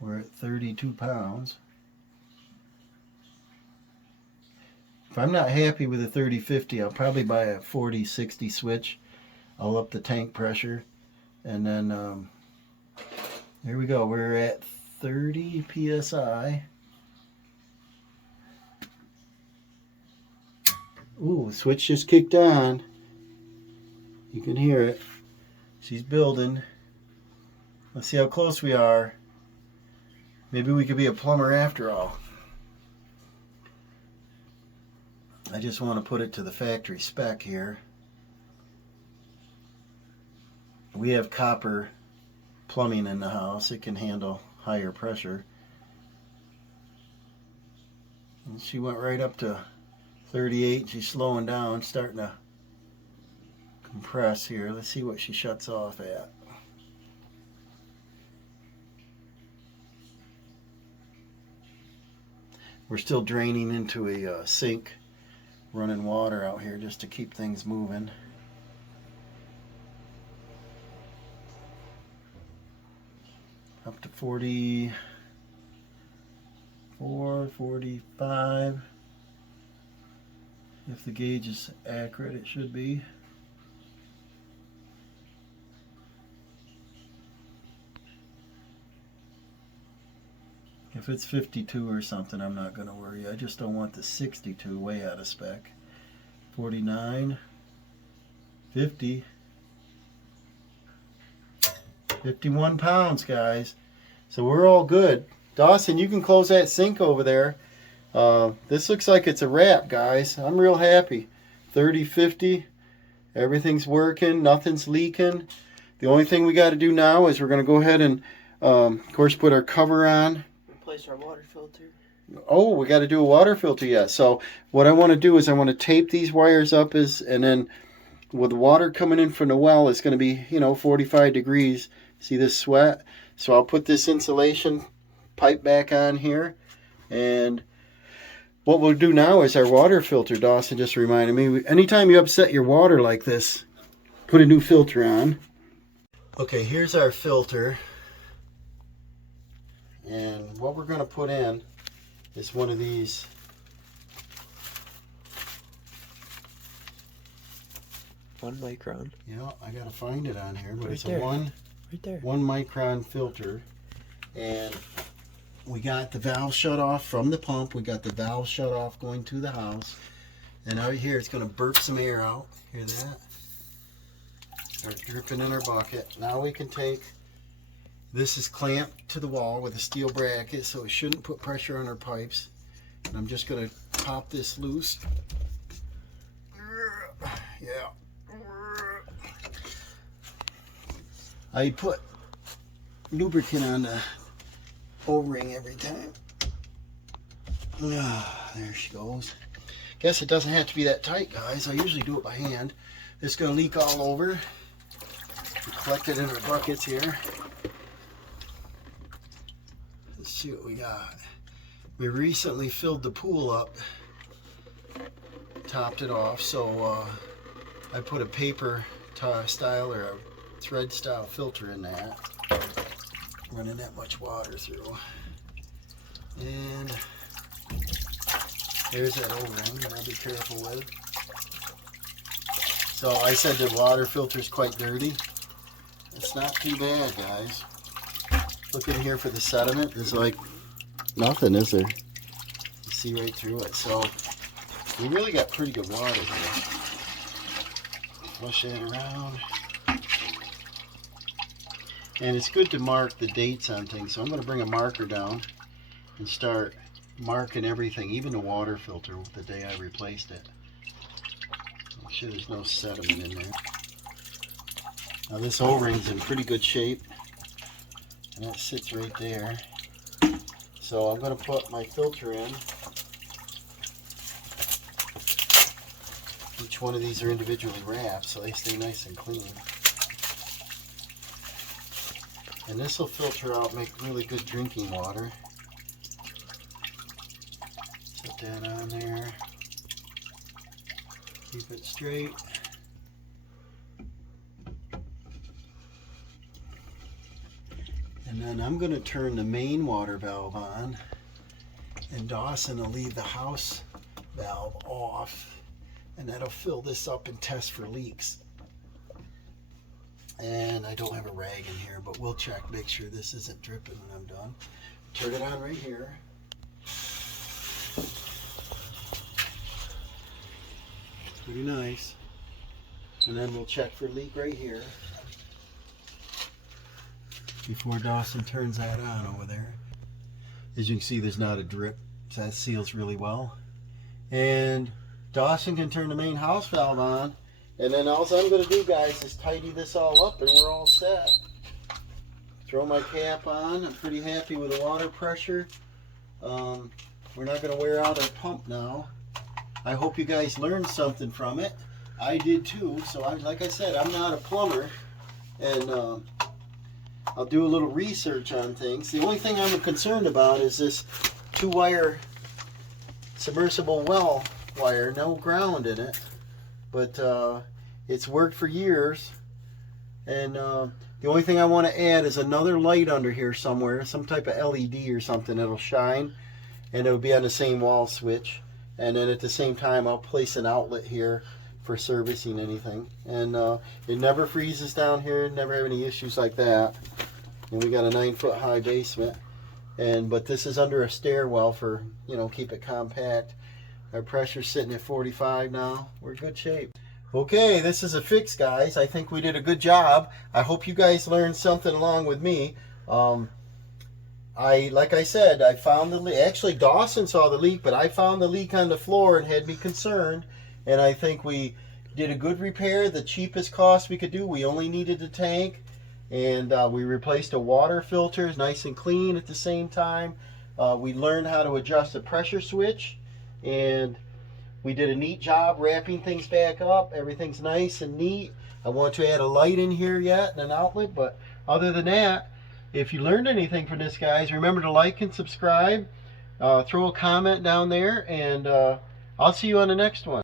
We're at 32 pounds. If I'm not happy with the 30-50, I'll probably buy a 40-60 switch. I'll up the tank pressure, and then here we go. We're at 30 psi. Ooh, the switch just kicked on. You can hear it. She's building. Let's see how close we are. Maybe we could be a plumber after all. I just want to put it to the factory spec here. We have copper plumbing in the house. It can handle higher pressure. And she went right up to 38. She's slowing down, starting to compress here. Let's see what she shuts off at. We're still draining into a sink, running water out here just to keep things moving. Up to 44, 45. If the gauge is accurate, it should be. If it's 52 or something, I'm not going to worry. I just don't want the 62 way out of spec. 49, 50, 51 pounds, guys. So we're all good. Dawson, you can close that sink over there. This looks like it's a wrap, guys. I'm real happy. 30, 50. Everything's working. Nothing's leaking. The only thing we got to do now is we're going to go ahead and, of course, put our cover on. Replace our water filter. Oh, we got to do a water filter yet. So what I want to do is I want to tape these wires up, and then with the water coming in from the well, it's going to be, 45 degrees. See this sweat? So I'll put this insulation pipe back on here, and what we'll do now is our water filter. Dawson just reminded me, anytime you upset your water like this, put a new filter on. Okay, here's our filter, and what we're going to put in is one of these One micron. I gotta find it on here, but Right it's there. a Right there. 1 micron filter, and we got the valve shut off from the pump. We got the valve shut off going to the house, and out here it's going to burp some air out. Hear that? Start dripping in our bucket. Now we can take, this is clamped to the wall with a steel bracket, so it shouldn't put pressure on our pipes. And I'm just going to pop this loose. Yeah. I put lubricant on the O-ring every time. There she goes. Guess it doesn't have to be that tight, guys. I usually do it by hand. It's going to leak all over. We collect it in our buckets here. Let's see what we got. We recently filled the pool up, topped it off, so I put a paper style or a thread style filter in that, running that much water through. And there's that O-ring that I'll be careful with. So I said the water filter is quite dirty. It's not too bad, guys. Look in here for the sediment. There's like nothing, is there? You see right through it. So we really got pretty good water here. Flush that around. And it's good to mark the dates on things. So I'm going to bring a marker down and start marking everything, even the water filter, the day I replaced it. Make sure there's no sediment in there. Now this O-ring's in pretty good shape, and that sits right there. So I'm going to put my filter in. Each one of these are individually wrapped, so they stay nice and clean. And this will filter out, make really good drinking water. Set that on there. Keep it straight. And then I'm going to turn the main water valve on, and Dawson will leave the house valve off, and that'll fill this up and test for leaks. And I don't have a rag in here, but we'll check, make sure this isn't dripping when I'm done. Turn it on right here. Pretty nice. And then we'll check for leak right here before Dawson turns that on over there. As you can see, there's not a drip, so that seals really well. And Dawson can turn the main house valve on, and then all I'm going to do, guys, is tidy this all up and we're all set. Throw my cap on. I'm pretty happy with the water pressure. We're not going to wear out our pump now. I hope you guys learned something from it. I did too. So like I said, I'm not a plumber, and I'll do a little research on things. The only thing I'm concerned about is this 2-wire submersible well wire, no ground in it, but it's worked for years. And the only thing I want to add is another light under here somewhere, some type of LED or something that'll shine, and it'll be on the same wall switch. And then at the same time, I'll place an outlet here for servicing anything. And it never freezes down here, never have any issues like that. And we got a 9-foot high basement. But this is under a stairwell for, keep it compact. Our pressure's sitting at 45 now. We're in good shape. Okay, this is a fix, guys. I think we did a good job. I hope you guys learned something along with me. Like I said, I found the leak. Actually, Dawson saw the leak, but I found the leak on the floor and had me concerned. And I think we did a good repair, the cheapest cost we could do. We only needed the tank, and we replaced a water filter, nice and clean at the same time. We learned how to adjust the pressure switch, and we did a neat job wrapping things back up. Everything's nice and neat. I want to add a light in here yet and an outlet, but other than that, if you learned anything from this, guys, remember to like and subscribe. Throw a comment down there, and I'll see you on the next one.